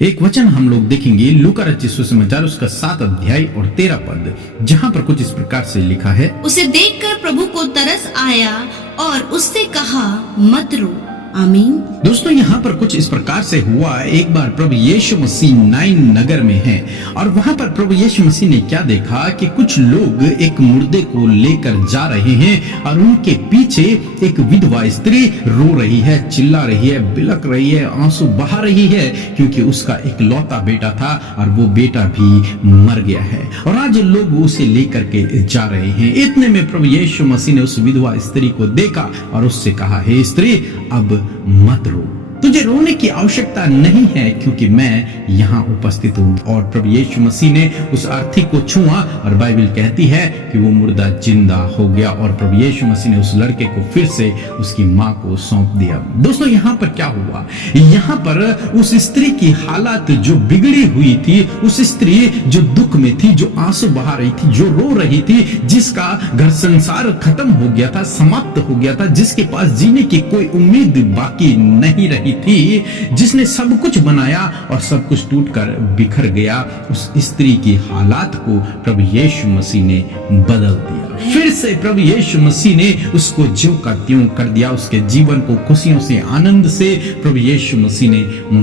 एक वचन हम लोग देखेंगे लूका रचित सुसमाचार उसका 7 अध्याय और 13 पद, जहाँ पर कुछ इस प्रकार से लिखा है। उसे देखकर प्रभु को तरस आया और उससे कहा, मत रो। आमीन। दोस्तों, यहाँ पर कुछ इस प्रकार से हुआ। एक बार प्रभु यीशु मसीह नाइन नगर में हैं और वहां पर प्रभु यीशु मसीह ने क्या देखा कि कुछ लोग एक मुर्दे को लेकर जा रहे हैं और उनके पीछे एक विधवा स्त्री रो रही है, चिल्ला रही है, बिलक रही है, आंसू बहा रही है, क्योंकि उसका एक लौता बेटा था और वो बेटा भी मर गया है और आज लोग उसे लेकर के जा रहे हैं। इतने में प्रभु यीशु मसीह ने उस विधवा स्त्री को देखा और उससे कहा, हे स्त्री, अब मत रो, तुझे रोने की आवश्यकता नहीं है, क्योंकि मैं यहाँ उपस्थित हूँ। और प्रभु यीशु मसीह ने उस अर्थी को छुआ और बाइबल कहती है कि वो मुर्दा जिंदा हो गया और प्रभु यीशु मसीह ने उस लड़के को फिर से उसकी माँ को सौंप दिया। दोस्तों, यहाँ पर क्या हुआ? यहाँ पर उस स्त्री की हालत जो बिगड़ी हुई थी, उस स्त्री जो दुख में थी, जो आंसू बहा रही थी, जो रो रही थी, जिसका घर संसार खत्म हो गया था, समाप्त हो गया था, जिसके पास जीने की कोई उम्मीद बाकी नहीं रही थी, जिसने सब कुछ बनाया और सब कुछ टूटकर बिखर गया, उस स्त्री की हालात को प्रभु यीशु मसीह ने बदल दिया। फिर से प्रभु यीशु मसीह ने उसको ज्यों का त्यों कर दिया, उसके जीवन को खुशियों से, आनंद से प्रभु यीशु मसीह ने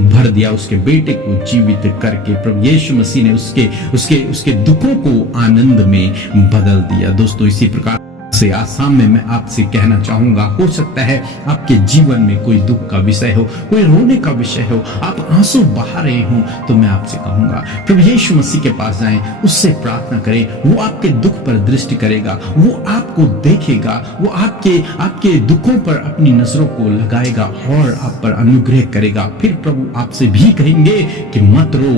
भर दिया। उसके बेटे को जीवित करके प्रभु यीशु मसीह ने उसके दुखों को आनंद में बदल दिया। दोस्तों, इसी प्रकार से आज सामने मैं आपसे कहना चाहूंगा, हो सकता है आपके जीवन में कोई दुख का विषय हो, कोई रोने का विषय हो, आप आंसू बहा रहे हो, तो मैं आपसे कहूंगा प्रभु यीशु मसीह के पास जाएं, उससे प्रार्थना करें। वो आपके दुख पर दृष्टि करेगा, वो आपको देखेगा, वो आपके दुखों पर अपनी नजरों को लगाएगा और आप पर अनुग्रह करेगा। फिर प्रभु आपसे भी कहेंगे कि मत रो,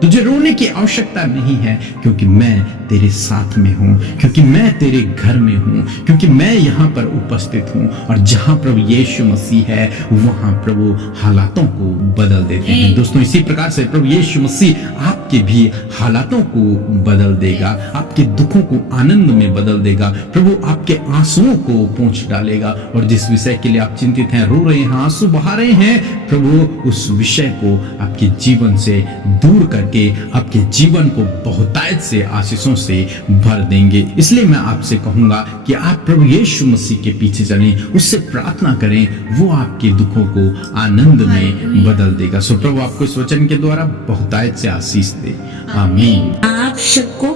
तुझे रोने की आवश्यकता नहीं है, क्योंकि मैं तेरे साथ में हूं, क्योंकि मैं तेरे घर में हूं, क्योंकि मैं यहाँ पर उपस्थित हूँ। और जहाँ प्रभु यीशु मसीह है, वहाँ प्रभु हालातों को बदल देते हैं। दोस्तों, इसी प्रकार से प्रभु यीशु मसीह आपके भी हालातों को बदल देगा, आपके दुखों को आनंद में बदल देगा। प्रभु आपके आंसुओं को पोंछ डालेगा और जिस विषय के लिए आप चिंतित हैं, रो रहे हैं, आंसू बहा रहे हैं, प्रभु उस विषय को आपके जीवन से दूर करके आपके जीवन को बहुतायत से आशीषों से भर देंगे। इसलिए मैं आपसे कहूंगा कि आप प्रभु यीशु मसीह के पीछे चलें, उससे प्रार्थना करें, वो आपके दुखों को आनंद में बदल देगा। सो प्रभु आपको इस वचन के द्वारा बहुतायत से आशीष दे। आमीन। आप सबको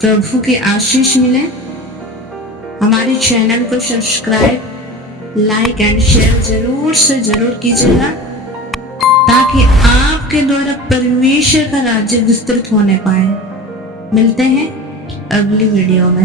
प्रभु के आशीष मिले। हमारे चैनल को सब्सक्राइब, लाइक एंड शेयर जरूर से जरूर कीजिएगा, ताकि आपके द्वारा परमेश्वर का राज्य विस्तृत होने पाए। मिलते हैं अगली वीडियो में।